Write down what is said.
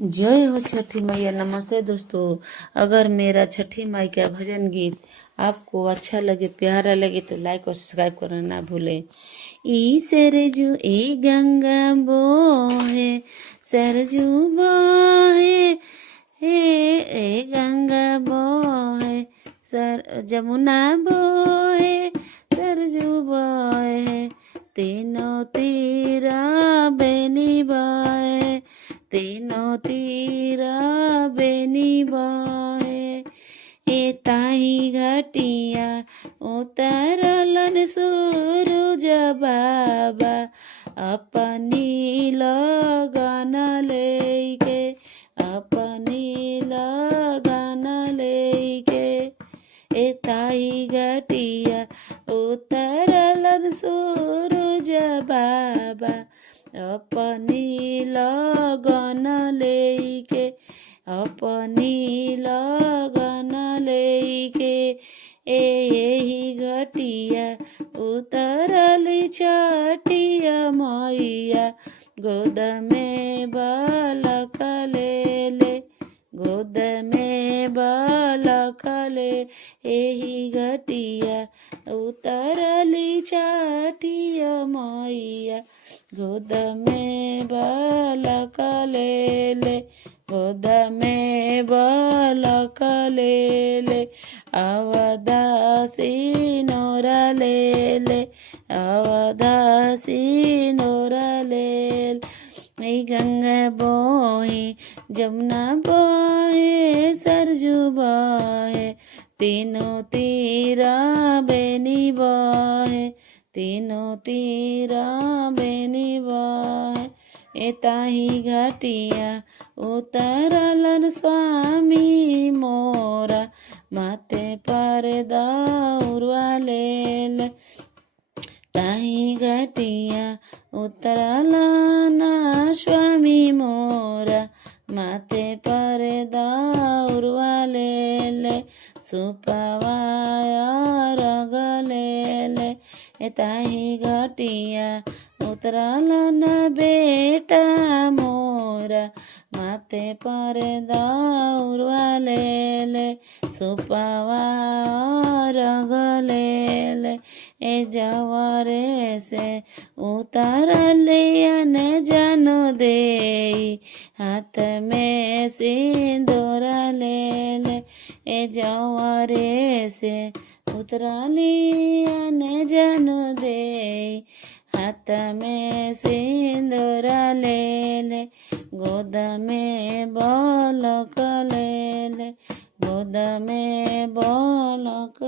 जय हो छठी मैया। नमस्ते दोस्तों। अगर मेरा छठी माई का भजन गीत आपको अच्छा लगे, प्यारा लगे तो लाइक और सब्सक्राइब करना ना भूलें। ई सरजू ई गंगा बोहे, सरजू बोहे, हे ए गंगा बोहे, सर जमुना बोहे, सरजू बोहे, तीनों तीरा बेनी बाए, तीनों तीरा बेनी बाए। ए ताही घटिया उतरलन सूरज बाबा, अपनी लगन लेके, अपनी लगन लेके। ए ताही घटिया उतरलन सूरज बाबा, अपनी लगन लेके, अपनी लगन लेके। यही घटिया उतरली छठिया मैया, गोद में बालक ले ले, गोद में बालक ले। यही घटिया उतरली छठिया मैया, गोद में बालक ले ले, गोद में बालक ले ले। अवदासी नोरा ले ले, अवदासी नोरा ले ले। गंगा बोहे, जमुना बोहे, सरजू बोहे, तीनों तीरा बेनी बोहे, तीनों तीरा बेनी बोहे। ए ताही घटिया उतरलन स्वामी मोरा, माथे पर दौरवा ले ले। ताही घटिया उतरलन स्वामी मोरा, माथे पर दौरवा ले ले। सुपवाया रग ले ले। ए ताही घटिया उतरलन बेटा मोरा, माथे पर दौरवा ले ले। सुपवा रग ले ले। ए जवरे से उतरलियन जन दे, हाथ में सिंदूर ले ले। ए जवरे से उतरलियन जन दे, हाथ में सिंदूर ले ले। गोद में बालक ले ले, गोद में बालक।